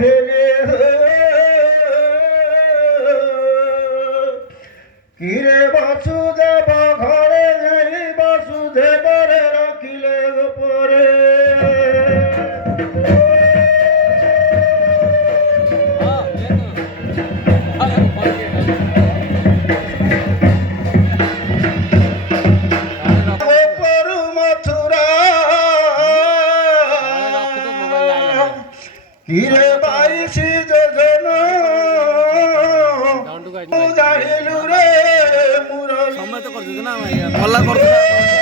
হেরে কিরে বাসুদেব ঘরে যাই বাসুদেবরে রাখিলে গোপরে কিরে বাইশি যোজন জানিলু রে মুরলী সময় তো করতে না